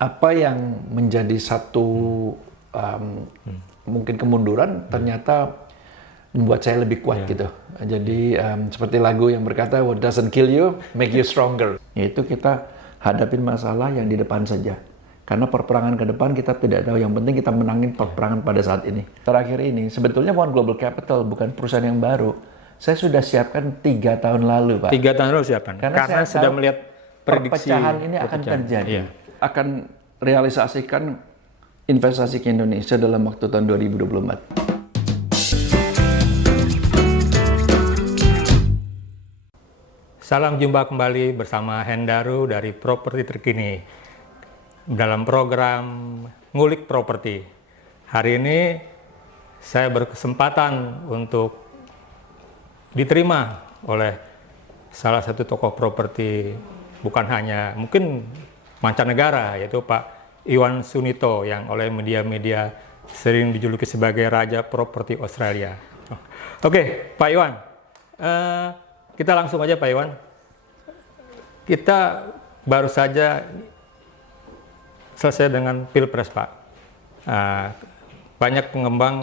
apa yang menjadi satu mungkin kemunduran ternyata membuat saya lebih kuat gitu. Jadi seperti lagu yang berkata what doesn't kill you make you stronger. Yaitu kita hadapin masalah yang di depan saja. Karena perperangan ke depan kita tidak tahu. Yang penting kita menangin perperangan pada saat ini. Terakhir ini sebetulnya One Global Capital bukan perusahaan yang baru. Saya sudah siapkan 3 tahun lalu, Pak. 3 tahun lalu siapkan. Karena sudah melihat prediksi perpecahan ini akan terjadi. Akan realisasikan investasi ke Indonesia dalam waktu tahun 2024. Salam jumpa kembali bersama Hendaru dari Properti Terkini dalam program Ngulik Properti. Hari ini saya berkesempatan untuk diterima oleh salah satu tokoh properti bukan hanya mungkin mancanegara, yaitu Pak Iwan Sunito yang oleh media-media sering dijuluki sebagai Raja Properti Australia. Oke, Pak Iwan. Kita langsung aja Pak Iwan. Kita baru saja selesai dengan Pilpres Pak. Banyak pengembang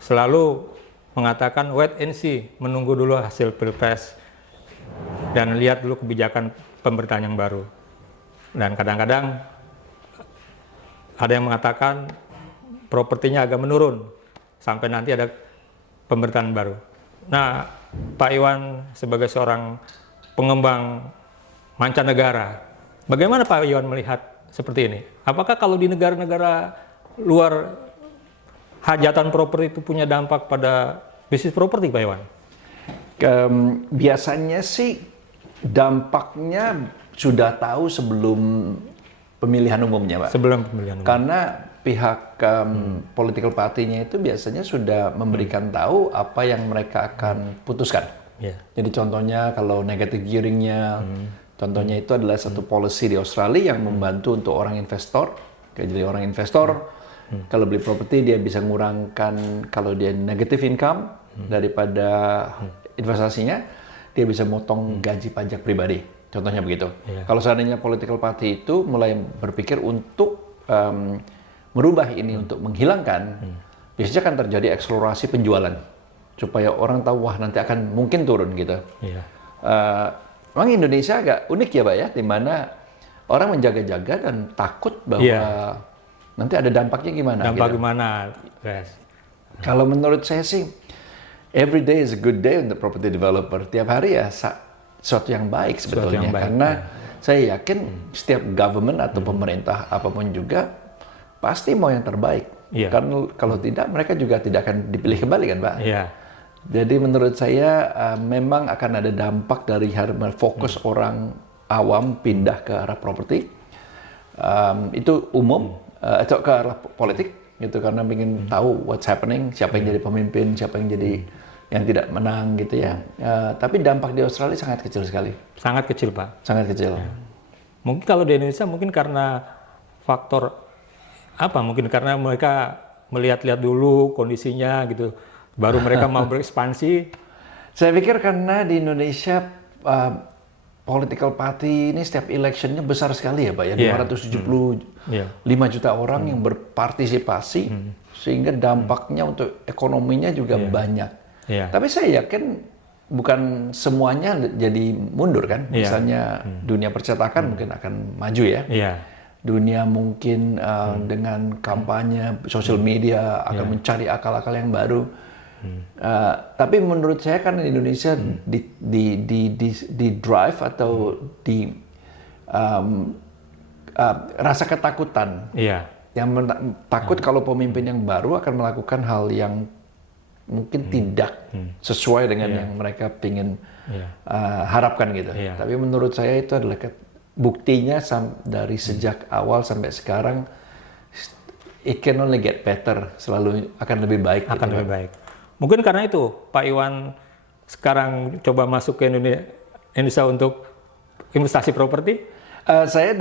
selalu mengatakan wait and see, menunggu dulu hasil Pilpres dan lihat dulu kebijakan pemerintahan yang baru. Dan kadang-kadang ada yang mengatakan propertinya agak menurun sampai nanti ada pemerintahan baru. Nah, Pak Iwan sebagai seorang pengembang mancanegara, bagaimana Pak Iwan melihat seperti ini? Apakah kalau di negara-negara luar hajatan properti itu punya dampak pada bisnis properti, Pak Iwan? Biasanya sih dampaknya sudah tahu sebelum pemilihan umumnya, Pak. Sebelum pemilihan umum. Karena pihak political party-nya itu biasanya sudah memberikan tahu apa yang mereka akan putuskan. Jadi contohnya kalau negative gearing-nya, contohnya itu adalah satu policy di Australia yang membantu untuk orang investor. Jadi orang investor kalau beli properti dia bisa ngurangkan kalau dia negative income daripada investasinya, dia bisa motong gaji pajak pribadi. Contohnya begitu. Kalau seandainya political party itu mulai berpikir untuk merubah ini untuk menghilangkan, biasanya akan terjadi eksplorasi penjualan supaya orang tahu wah nanti akan mungkin turun gitu. Memang Indonesia agak unik ya Pak ya, di mana orang menjaga-jaga dan takut bahwa nanti ada dampaknya gimana. Dampak gitu. gimana, guys? Kalau menurut saya sih, every day is a good day untuk property developer. Tiap hari ya sesuatu yang baik sebetulnya. Karena saya yakin setiap government atau pemerintah apapun juga pasti mau yang terbaik. Karena kalau tidak, mereka juga tidak akan dipilih kembali kan Pak? Jadi menurut saya memang akan ada dampak dari fokus orang awam pindah ke arah properti. Itu umum, atau ke arah politik. Gitu, karena ingin tahu what's happening, siapa yang jadi pemimpin, siapa yang jadi yang tidak menang gitu ya. Tapi dampak di Australia sangat kecil sekali. Sangat kecil Pak. Sangat kecil. Mungkin kalau di Indonesia mungkin karena faktor apa? Mungkin karena mereka melihat-lihat dulu kondisinya gitu, baru mereka mau berekspansi. Saya pikir karena di Indonesia political party ini setiap electionnya besar sekali ya Pak ya, 275 juta orang yang berpartisipasi, sehingga dampaknya untuk ekonominya juga banyak. Tapi saya yakin bukan semuanya jadi mundur kan, misalnya dunia percetakan mungkin akan maju ya. Dunia mungkin dengan kampanye sosial media akan mencari akal-akal yang baru. Tapi menurut saya kan Indonesia di drive atau di rasa ketakutan, yang takut kalau pemimpin yang baru akan melakukan hal yang mungkin tidak sesuai dengan yang mereka ingin harapkan gitu. Tapi menurut saya itu adalah buktinya dari sejak awal sampai sekarang, it can only get better, selalu akan lebih baik. Akan lebih baik. Mungkin karena itu Pak Iwan sekarang coba masuk ke Indonesia untuk investasi properti? Saya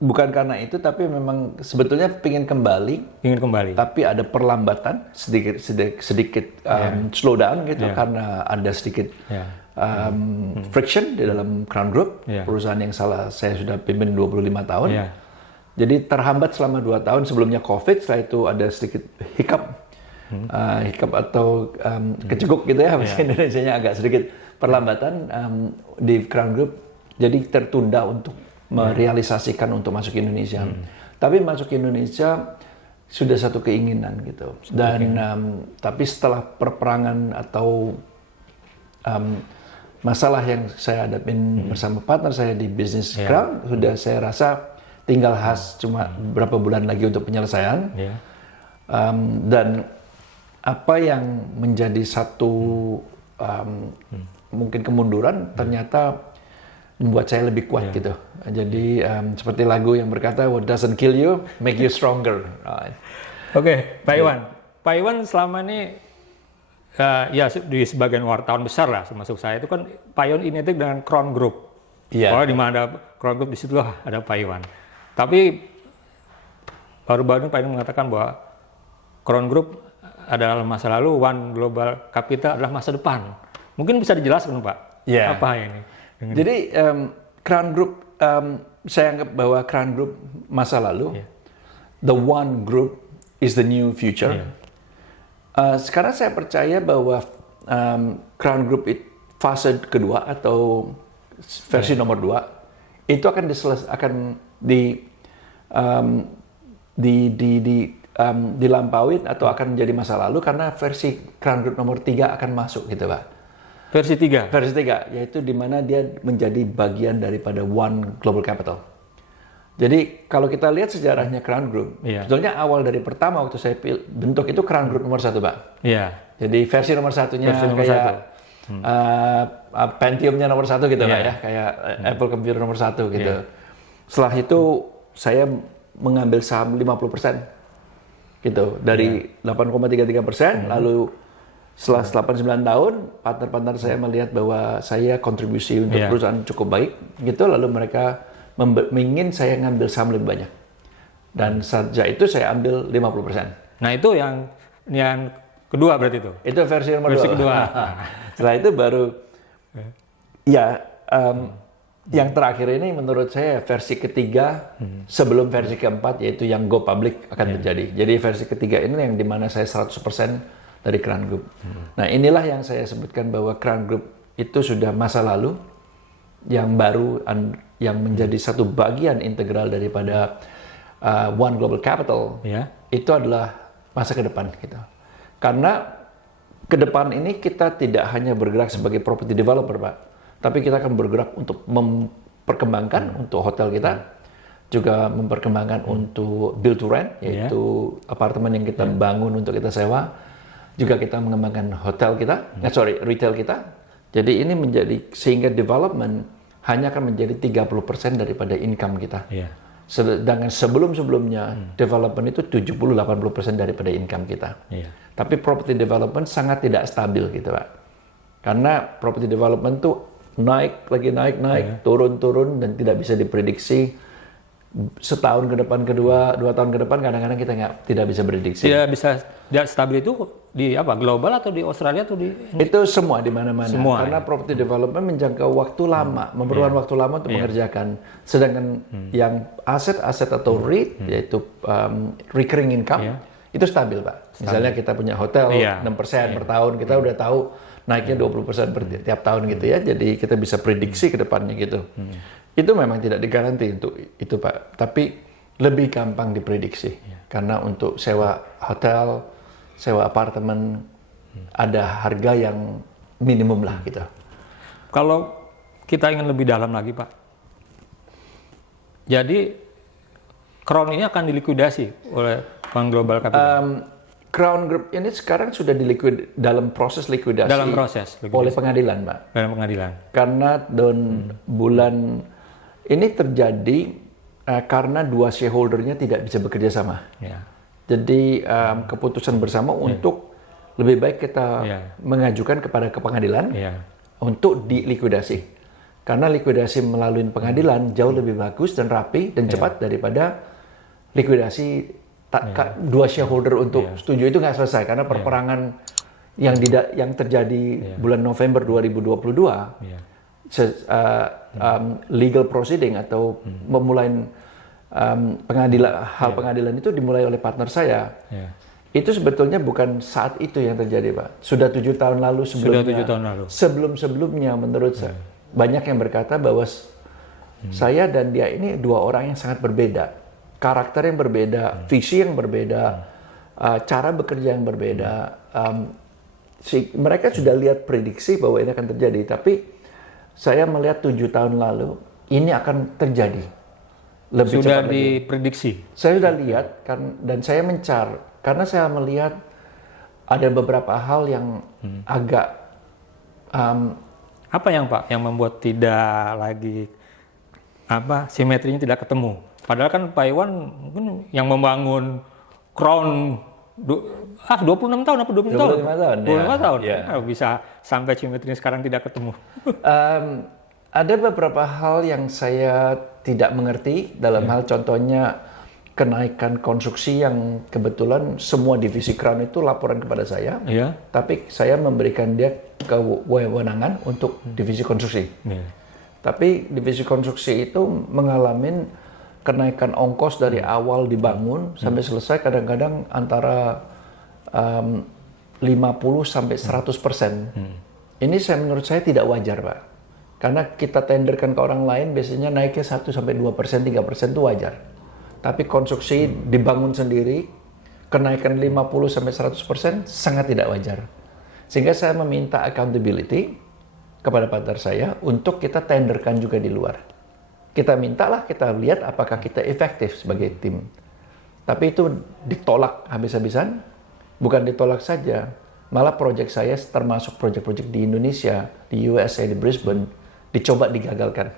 bukan karena itu, tapi memang sebetulnya ingin kembali. Tapi ada perlambatan sedikit slow down gitu karena ada sedikit friction di dalam Crown Group, perusahaan yang saya sudah pimpin 25 tahun. Jadi terhambat selama 2 tahun sebelumnya COVID, setelah itu ada sedikit hiccup atau keceguk gitu ya, bahasa Indonesianya agak sedikit perlambatan di Crown Group. Jadi tertunda untuk merealisasikan untuk masuk Indonesia. Tapi masuk Indonesia sudah satu keinginan gitu. Dan tapi setelah perperangan atau masalah yang saya hadapin bersama partner saya di bisnis Crown, sudah saya rasa tinggal cuma beberapa bulan lagi untuk penyelesaian. Dan apa yang menjadi satu mungkin kemunduran ternyata membuat saya lebih kuat gitu. Jadi seperti lagu yang berkata, "What doesn't kill you, make you stronger." Oke, Pak Iwan. Pak Iwan selama ini ya di sebagian wartawan besar lah, termasuk saya itu kan Pak Iwan identik dengan Crown Group. Kalau di mana ada Crown Group di situ ada Pak Iwan. Tapi baru-baru ini Pak Iwan mengatakan bahwa Crown Group adalah masa lalu, One Global Capital adalah masa depan. Mungkin bisa dijelaskan Pak, apa ini? Jadi Crown Group, saya anggap bahwa Crown Group masa lalu, the One Group is the new future. Sekarang saya percaya bahwa Crown Group fase kedua atau versi nomor 2 itu akan dilampaui atau akan menjadi masa lalu karena versi Crown Group nomor 3 akan masuk gitu Pak. Versi 3? Versi 3, yaitu di mana dia menjadi bagian daripada One Global Capital. Jadi kalau kita lihat sejarahnya Crown Group, sebetulnya awal dari pertama waktu saya bentuk itu Crown Group nomor 1 Pak. Jadi versi nomor 1-nya kayak Pentium-nya nomor 1 gitu Pak ya, kayak Apple Computer nomor 1 gitu. Setelah itu saya mengambil saham 50% gitu, dari 8,33%, lalu setelah 89 tahun, partner-partner saya melihat bahwa saya kontribusi untuk perusahaan cukup baik gitu, lalu mereka ingin saya ngambil saham lebih banyak. Dan sejak itu saya ambil 50%. Nah itu yang kedua berarti itu? Itu versi nomor 2. Versi kedua. Setelah itu baru, yang terakhir ini menurut saya versi ketiga sebelum versi keempat, yaitu yang go public akan terjadi. Jadi versi ketiga ini yang dimana saya 100% dari Crown Group. Nah inilah yang saya sebutkan bahwa Crown Group itu sudah masa lalu, yang baru yang menjadi satu bagian integral daripada One Global Capital, itu adalah masa ke depan gitu. Karena ke depan ini kita tidak hanya bergerak sebagai property developer Pak, tapi kita akan bergerak untuk memperkembangkan untuk hotel kita, juga memperkembangkan untuk build to rent, yaitu apartemen yang kita bangun untuk kita sewa, juga kita mengembangkan hotel kita, retail kita. Jadi ini menjadi, sehingga development hanya akan menjadi 30% daripada income kita. Sedangkan sebelum-sebelumnya development itu 70-80% daripada income kita. Tapi property development sangat tidak stabil gitu Pak. Karena property development tuh naik, turun, dan tidak bisa diprediksi. Setahun ke depan, 2 tahun ke depan, kadang-kadang kita tidak bisa prediksi. Tidak stabil itu di apa? Global atau di Australia atau di? Itu semua di mana-mana. Karena property development menjangkau waktu lama, memerlukan waktu lama untuk mengerjakan. Sedangkan yang aset-aset atau REIT, yaitu recurring income, itu stabil Pak. Misalnya kita punya hotel 6% per tahun, kita udah tahu naiknya 20% per tiap tahun gitu ya. Jadi kita bisa prediksi ke depannya gitu. Itu memang tidak digaranti untuk itu Pak, tapi lebih gampang diprediksi. Karena untuk sewa hotel, sewa apartemen, ada harga yang minimum lah gitu. Kalau kita ingin lebih dalam lagi Pak, jadi Crown ini akan dilikuidasi oleh One Global Capital? Crown Group ini sekarang sudah dalam proses likuidasi. Oleh pengadilan Pak. Dalam pengadilan. Karena bulan ini terjadi karena dua shareholder-nya tidak bisa bekerja sama. Jadi keputusan bersama untuk lebih baik kita mengajukan kepada pengadilan untuk dilikuidasi. Karena likuidasi melalui pengadilan jauh lebih bagus dan rapi dan cepat daripada likuidasi dua shareholder untuk setuju itu nggak selesai. Karena perperangan yang terjadi bulan November 2022, legal proceeding atau memulai pengadilan itu dimulai oleh partner saya. Itu sebetulnya bukan saat itu yang terjadi, Pak. Sudah 7 tahun lalu sebelumnya. Sudah 7 tahun lalu. Sebelum-sebelumnya menurut saya. Banyak yang berkata bahwa saya dan dia ini dua orang yang sangat berbeda. Karakter yang berbeda, visi yang berbeda, cara bekerja yang berbeda. Mereka sudah lihat prediksi bahwa ini akan terjadi. Tapi saya melihat 7 tahun lalu, ini akan terjadi. Lebih sudah cepat diprediksi? Saya sudah lihat dan saya mencar. Karena saya melihat ada beberapa hal yang agak... apa yang Pak yang membuat tidak lagi simetrinya tidak ketemu? Padahal kan Pak Iwan mungkin yang membangun Crown 26 tahun apa 20 tahun? 25 tahun. Ya. Bisa sampai simetrinya sekarang tidak ketemu. Ada beberapa hal yang saya tidak mengerti dalam hal contohnya kenaikan konstruksi yang kebetulan semua divisi Crown itu laporan kepada saya, tapi saya memberikan dia kewenangan untuk divisi konstruksi. Tapi divisi konstruksi itu mengalami kenaikan ongkos dari awal dibangun sampai selesai kadang-kadang antara 50 sampai 100%. Ini menurut saya tidak wajar, Pak. Karena kita tenderkan ke orang lain biasanya naiknya 1 sampai 2%, 3% itu wajar. Tapi konstruksi dibangun sendiri, kenaikan 50 sampai 100% sangat tidak wajar. Sehingga saya meminta accountability kepada partner saya untuk kita tenderkan juga di luar. Kita mintalah, kita lihat apakah kita efektif sebagai tim. Tapi itu ditolak habis-habisan, bukan ditolak saja, malah proyek saya termasuk proyek-proyek di Indonesia, di USA, di Brisbane, dicoba digagalkan,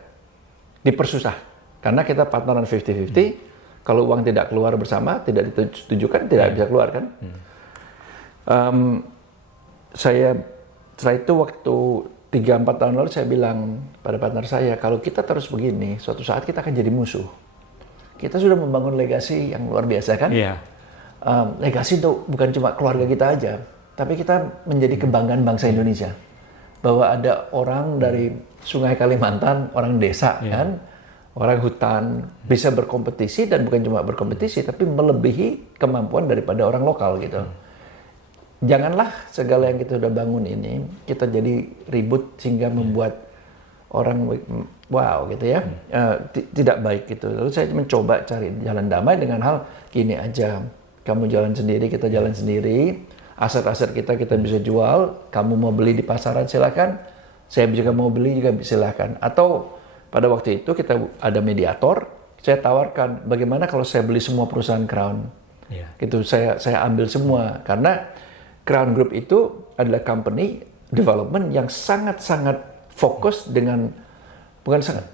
dipersusah. Karena kita partneran 50-50, kalau uang tidak keluar bersama, tidak ditujukan, tidak bisa keluar kan. Setelah itu waktu 3-4 tahun lalu saya bilang pada partner saya, kalau kita terus begini, suatu saat kita akan jadi musuh. Kita sudah membangun legasi yang luar biasa kan. Legasi itu bukan cuma keluarga kita aja, tapi kita menjadi kebanggaan bangsa Indonesia. Bahwa ada orang dari Sungai Kalimantan, orang desa kan, orang hutan bisa berkompetisi dan bukan cuma berkompetisi tapi melebihi kemampuan daripada orang lokal gitu. Janganlah segala yang kita sudah bangun ini kita jadi ribut sehingga membuat orang wow gitu ya, tidak baik gitu. Lalu saya mencoba cari jalan damai dengan hal gini aja, kamu jalan sendiri, kita jalan sendiri, aset-aset kita bisa jual, kamu mau beli di pasaran silakan, saya juga mau beli juga silakan. Atau pada waktu itu kita ada mediator, saya tawarkan bagaimana kalau saya beli semua perusahaan Crown, gitu saya ambil semua karena Crown Group itu adalah company development yang sangat-sangat fokus dengan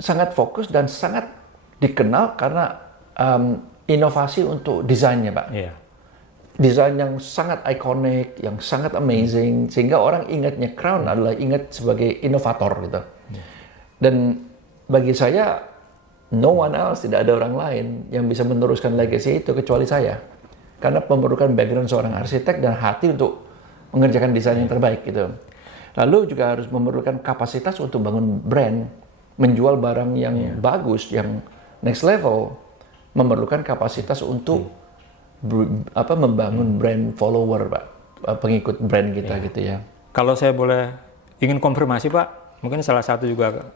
sangat fokus dan sangat dikenal karena inovasi untuk desainnya, Pak. Desain yang sangat ikonik, yang sangat amazing sehingga orang ingatnya Crown adalah ingat sebagai inovator gitu. Dan bagi saya, no one else, tidak ada orang lain yang bisa meneruskan legacy itu kecuali saya. Karena memerlukan background seorang arsitek dan hati untuk mengerjakan desain yang terbaik gitu. Lalu juga harus memerlukan kapasitas untuk bangun brand, menjual barang yang bagus, yang next level, memerlukan kapasitas untuk membangun brand follower, Pak, pengikut brand kita gitu ya. Kalau saya boleh ingin konfirmasi, Pak, mungkin salah satu juga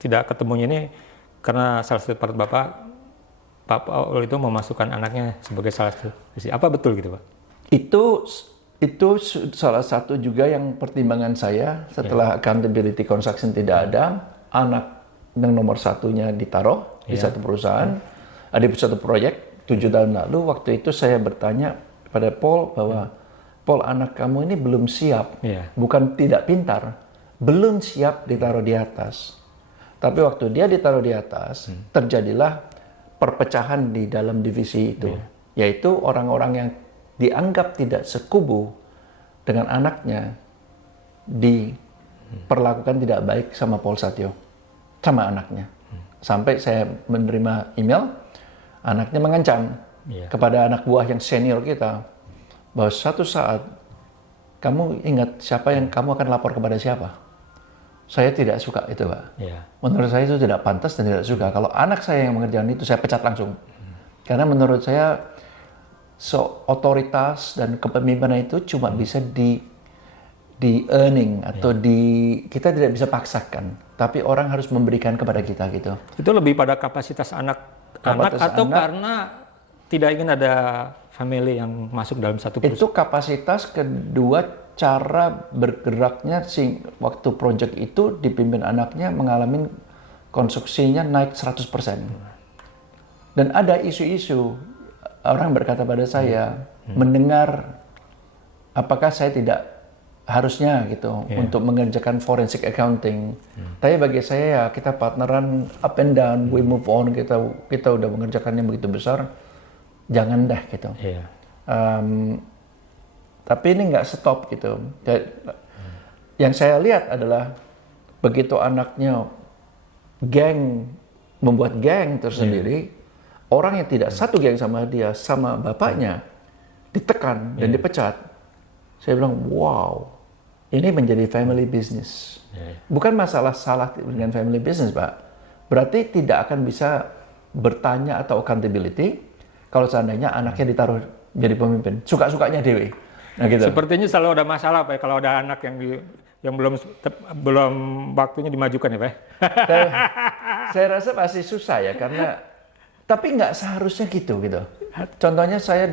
tidak ketemunya ini karena salah satu part Pak Paul itu memasukkan anaknya sebagai salah satu visi. Apa betul gitu, Pak? Itu salah satu juga yang pertimbangan saya setelah accountability construction tidak ada, anak yang nomor satunya ditaruh di satu perusahaan, ada satu proyek 7 tahun lalu. Waktu itu saya bertanya pada Paul bahwa Paul, anak kamu ini belum siap, bukan tidak pintar, belum siap ditaruh di atas. Tapi waktu dia ditaruh di atas, terjadilah perpecahan di dalam divisi itu. Yaitu orang-orang yang dianggap tidak sekubu dengan anaknya diperlakukan tidak baik sama Paul Satyo, sama anaknya. Sampai saya menerima email, anaknya mengancam kepada anak buah yang senior kita, bahwa suatu saat kamu ingat siapa yang kamu akan lapor kepada siapa? Saya tidak suka itu, Pak. Menurut saya itu tidak pantas dan tidak suka. Kalau anak saya yang mengerjakan itu, saya pecat langsung. Karena menurut saya, otoritas dan kepemimpinan itu cuma bisa di earning atau kita tidak bisa paksakan, tapi orang harus memberikan kepada kita gitu. Itu lebih pada kapasitas anak atau karena tidak ingin ada family yang masuk dalam satu perusahaan? Itu kapasitas, kedua cara bergeraknya waktu project itu dipimpin anaknya mengalami konstruksinya naik 100%. Dan ada isu-isu orang berkata pada saya mendengar apakah saya tidak harusnya gitu untuk mengerjakan forensic accounting. Tapi bagi saya ya kita partneran up and down, we move on, kita udah mengerjakannya begitu besar, jangan dah gitu. Tapi ini nggak stop gitu. Yang saya lihat adalah begitu anaknya membuat geng tersendiri, orang yang tidak satu geng sama dia, sama bapaknya, ditekan dan dipecat. Saya bilang, wow, ini menjadi family business. Bukan masalah salah dengan family business, Pak. Berarti tidak akan bisa bertanya atau accountability kalau seandainya anaknya ditaruh jadi pemimpin. Suka-sukanya dewe. Nah, gitu. Sepertinya selalu ada masalah, Pak, kalau ada anak yang belum waktunya dimajukan ya, Pak. Saya rasa pasti susah ya, karena tapi nggak seharusnya gitu. Contohnya saya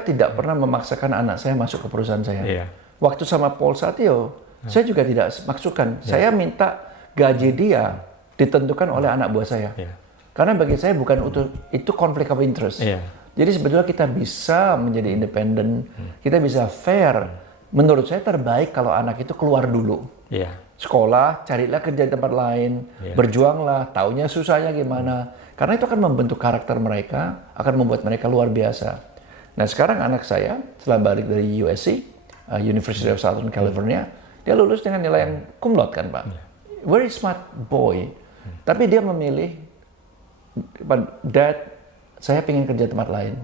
tidak pernah memaksakan anak saya masuk ke perusahaan saya. Waktu sama Paul Satio, saya juga tidak maksudkan. Saya minta gaji dia ditentukan oleh anak buah saya. Karena bagi saya bukan itu konflik of interest. Jadi sebetulnya kita bisa menjadi independen, kita bisa fair. Menurut saya terbaik kalau anak itu keluar dulu. Sekolah, carilah kerja di tempat lain, berjuanglah, taunya susahnya gimana. Karena itu akan membentuk karakter mereka, akan membuat mereka luar biasa. Nah sekarang anak saya setelah balik dari USC, University of Southern California, dia lulus dengan nilai yang cum laude kan, Pak. Very smart boy. Tapi dia memilih, Dad, saya pengen kerja tempat lain.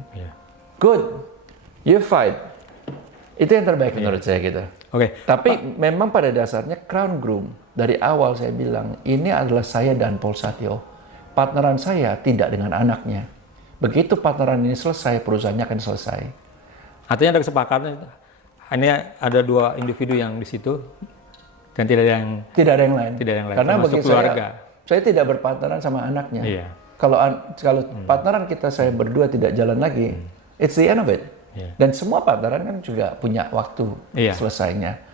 Good, you fight. Itu yang terbaik menurut saya gitu. Tapi memang pada dasarnya Crown Groom, dari awal saya bilang, ini adalah saya dan Paul Satio. Partneran saya tidak dengan anaknya. Begitu partneran ini selesai, perusahaannya akan selesai. Artinya ada kesepakatan, ini ada dua individu yang di situ dan tidak ada yang lain. Karena bagi saya tidak berpartneran sama anaknya. Kalau partneran saya berdua tidak jalan lagi, it's the end of it. Dan semua partneran kan juga punya waktu selesainya.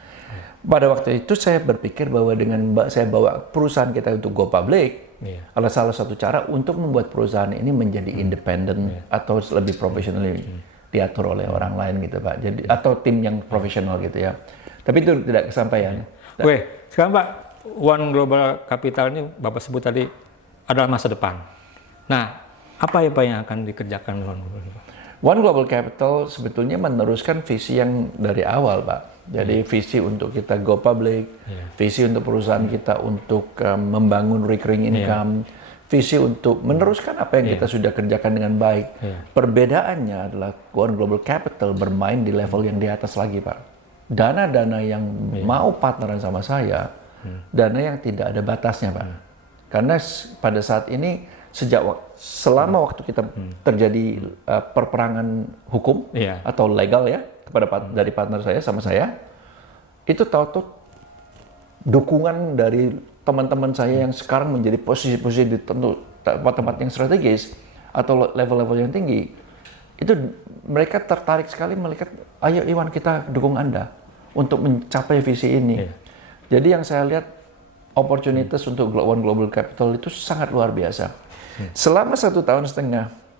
Pada waktu itu saya berpikir bahwa dengan saya bawa perusahaan kita untuk go public, adalah salah satu cara untuk membuat perusahaan ini menjadi independen atau lebih profesional diatur oleh orang lain gitu, Pak. Jadi atau tim yang profesional gitu ya. Tapi itu tidak kesampaian. Sekarang Pak, One Global Capital ini Bapak sebut tadi adalah masa depan. Nah, apa ya Pak yang akan dikerjakan One Global Capital sebetulnya meneruskan visi yang dari awal, Pak. Jadi visi untuk kita go public, visi untuk perusahaan kita untuk membangun recurring income, visi untuk meneruskan apa yang kita sudah kerjakan dengan baik. Perbedaannya adalah One Global Capital bermain di level yang di atas lagi, Pak. Dana-dana yang mau partneran sama saya, dana yang tidak ada batasnya, Pak. Karena pada saat ini selama waktu kita terjadi perperangan hukum atau legal ya dari partner saya sama saya, itu tahu-tahu dukungan dari teman-teman saya yang sekarang menjadi posisi-posisi di tempat-tempat yang strategis atau level-level yang tinggi, itu mereka tertarik sekali melihat, ayo Iwan kita dukung Anda untuk mencapai visi ini. Jadi yang saya lihat opportunities untuk One Global Capital itu sangat luar biasa. Selama 1,5 tahun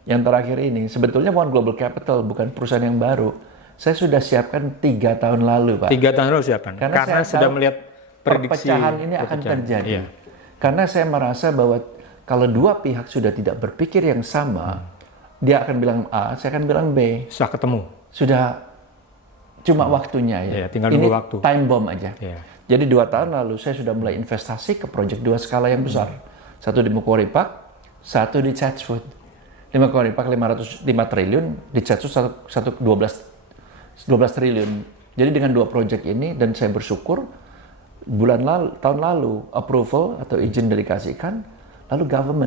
yang terakhir ini, sebetulnya One Global Capital bukan perusahaan yang baru. Saya sudah siapkan 3 tahun lalu, Pak. 3 tahun lalu siapkan? Karena saya sudah melihat prediksi perpecahan ini akan terjadi. Karena saya merasa bahwa kalau dua pihak sudah tidak berpikir yang sama, dia akan bilang A, saya akan bilang B. Sudah ketemu? Sudah cuma waktunya ya. Tinggal ini nunggu waktu. Time bomb aja. Jadi 2 tahun lalu saya sudah mulai investasi ke proyek 2 skala yang besar. Satu di Macquarie Park, satu di Chatswood. Di Macquarie Park 505 triliun, di Chatswood 12 triliun Jadi dengan 2 project ini, dan saya bersyukur tahun lalu approval atau izin dikasihkan, lalu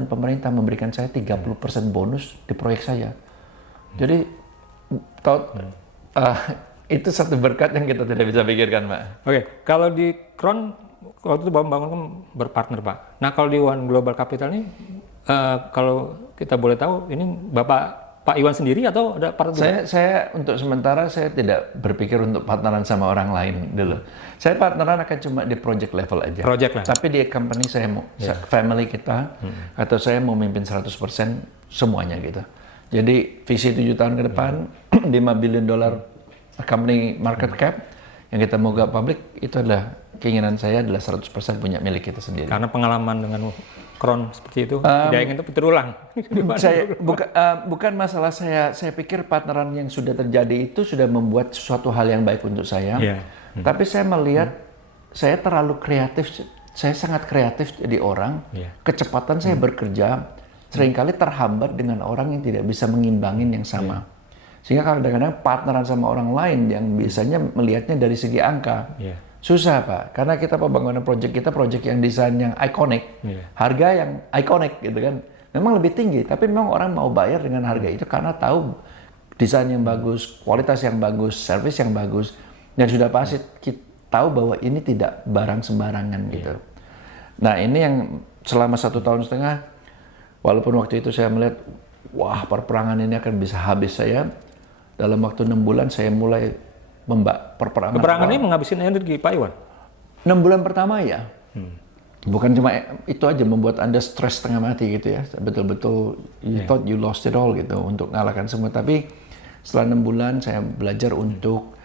pemerintah memberikan saya 30% bonus di proyek saya. Jadi itu satu berkat yang kita tidak bisa pikirkan, Pak. Oke, kalau di Crown waktu itu Bapak bangun kan berpartner, Pak. Nah, kalau di One Global Capital ini, kalau kita boleh tahu, ini Pak Iwan sendiri atau ada partner? Saya untuk sementara saya tidak berpikir untuk partneran sama orang lain dulu. Saya partneran akan cuma di project level aja. Project lah. Tapi di company saya mau, family kita, atau saya mau mimpin 100% semuanya gitu. Jadi visi 7 tahun ke depan, $5 billion company market cap, yang kita mau go public, itu adalah keinginan saya adalah 100% punya milik kita sendiri. Karena pengalaman dengan Crown seperti itu, tidak ingin itu terulang. Bukan masalah saya pikir partneran yang sudah terjadi itu sudah membuat sesuatu hal yang baik untuk saya. Tapi saya melihat saya terlalu kreatif, saya sangat kreatif jadi orang. Kecepatan saya bekerja seringkali terhambat dengan orang yang tidak bisa mengimbangin yang sama. Sehingga kadang-kadang partneran sama orang lain yang biasanya melihatnya dari segi angka. Susah, Pak, karena kita pembangunan project yang desain yang ikonik, harga yang ikonik gitu kan, memang lebih tinggi, tapi memang orang mau bayar dengan harga itu karena tahu desain yang bagus, kualitas yang bagus, service yang bagus, dan sudah pasti kita tahu bahwa ini tidak barang sembarangan gitu. Nah, ini yang selama 1,5 tahun, walaupun waktu itu saya melihat, wah, perperangan ini akan bisa habis saya, dalam waktu 6 bulan saya mulai perperangan. Peperangan ini menghabisin energi, Pak Iwan? 6 bulan pertama ya. Bukan cuma itu aja membuat Anda stres setengah mati gitu ya. Betul-betul you thought you lost it all gitu untuk ngalahkan semua. Tapi setelah 6 bulan saya belajar untuk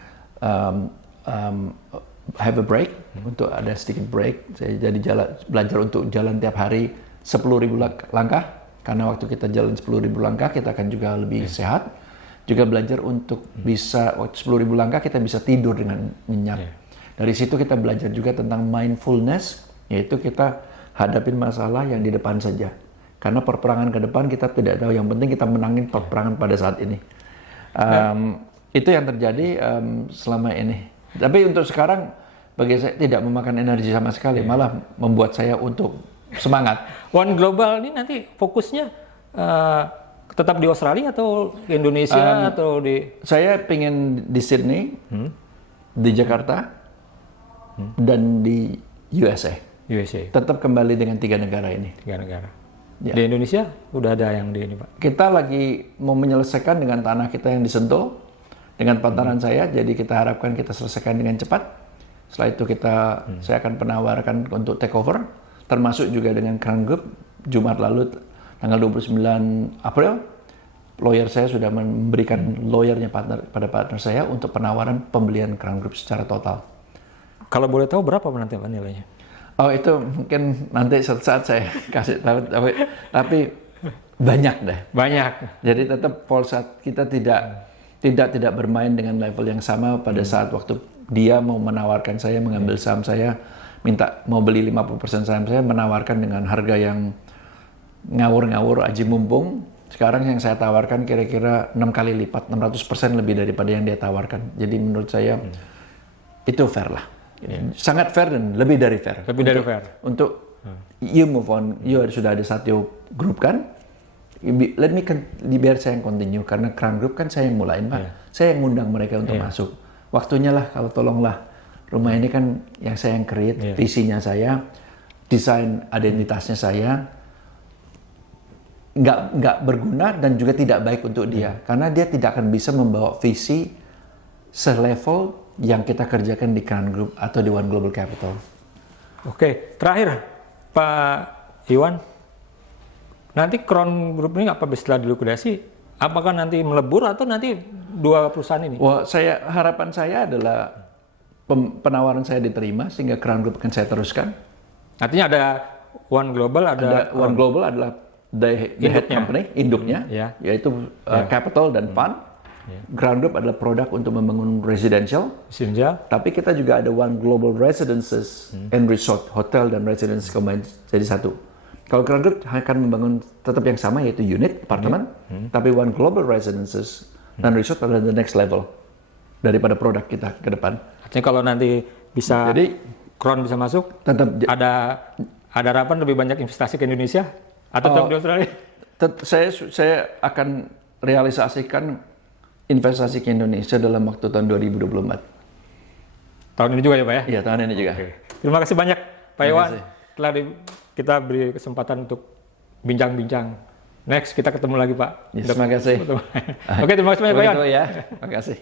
have a break, untuk ada sedikit break. Saya jadi belajar untuk jalan tiap hari 10.000 langkah. Karena waktu kita jalan 10.000 langkah kita akan juga lebih sehat. Juga belajar untuk bisa, waktu 10.000 langkah kita bisa tidur dengan nyenyak. Dari situ kita belajar juga tentang mindfulness, yaitu kita hadapin masalah yang di depan saja. Karena perperangan ke depan kita tidak tahu, yang penting kita menangin perperangan pada saat ini. Itu yang terjadi selama ini. Tapi untuk sekarang, bagi saya tidak memakan energi sama sekali, malah membuat saya untuk semangat. One Global ini nanti fokusnya tetap di Australia atau di Indonesia atau di? Saya pengen di Sydney, di Jakarta, dan di USA. Tetap kembali dengan 3 negara ini. 3 negara. Ya. Di Indonesia udah ada yang di ini, Pak? Kita lagi mau menyelesaikan dengan tanah kita yang di Sentul, dengan partneran saya, jadi kita harapkan kita selesaikan dengan cepat. Setelah itu saya akan penawarkan untuk takeover, termasuk juga dengan Crown Group. Jumat lalu tanggal 29 April, lawyer saya sudah memberikan lawyernya pada partner saya untuk penawaran pembelian Crown Group secara total. Kalau boleh tahu berapa nanti Pak nilainya? Oh, itu mungkin nanti suatu saat saya kasih tahu, tapi banyak deh. Banyak. Jadi tetap Polsat kita tidak bermain dengan level yang sama pada saat waktu dia mau menawarkan saya mengambil saham saya, mau beli 50% saham saya, menawarkan dengan harga yang ngawur-ngawur aji mumpung. Sekarang yang saya tawarkan kira-kira 6 kali lipat, 600% lebih daripada yang dia tawarkan. Jadi menurut saya itu fair lah. Sangat fair dan lebih dari fair. Lebih dari fair. Untuk you move on, you sudah ada satu grup kan? Biar saya yang continue, karena Crown Group kan saya yang mulain, Pak. Saya yang ngundang mereka untuk masuk. Waktunya lah, kalau tolonglah. Rumah ini kan yang saya yang create, visinya saya, desain identitasnya saya, nggak berguna dan juga tidak baik untuk dia, karena dia tidak akan bisa membawa visi selevel yang kita kerjakan di Crown Group atau di One Global Capital. Oke, terakhir Pak Iwan, nanti Crown Group ini apa setelah dilikuidasi, apakah nanti melebur atau nanti 2 perusahaan ini? Wah, harapan saya adalah penawaran saya diterima sehingga Crown Group akan saya teruskan. Artinya ada One Global, ada One Global adalah the head company, induknya, yaitu capital dan fund. Crown Group adalah produk untuk membangun residential. Tapi kita juga ada One Global Residences and Resort, hotel dan residence combined jadi satu. Kalau Crown Group akan membangun tetap yang sama, yaitu unit, apartemen, tapi One Global Residences dan Resort adalah the next level. daripada produk kita ke depan. Artinya kalau nanti bisa Jadi Crown bisa masuk, tetap ada harapan lebih banyak investasi ke Indonesia atau tetap di Australia? saya akan realisasikan investasi ke Indonesia dalam waktu tahun 2024. Tahun ini juga ya Pak ya? Iya, tahun ini juga. Oke. Terima kasih banyak Pak Terima Iwan. kasih. Telah kita beri kesempatan untuk bincang-bincang. Next kita ketemu lagi Pak. Yes, terima kasih. Oke, terima kasih banyak Pak Iwan. Ya, terima kasih.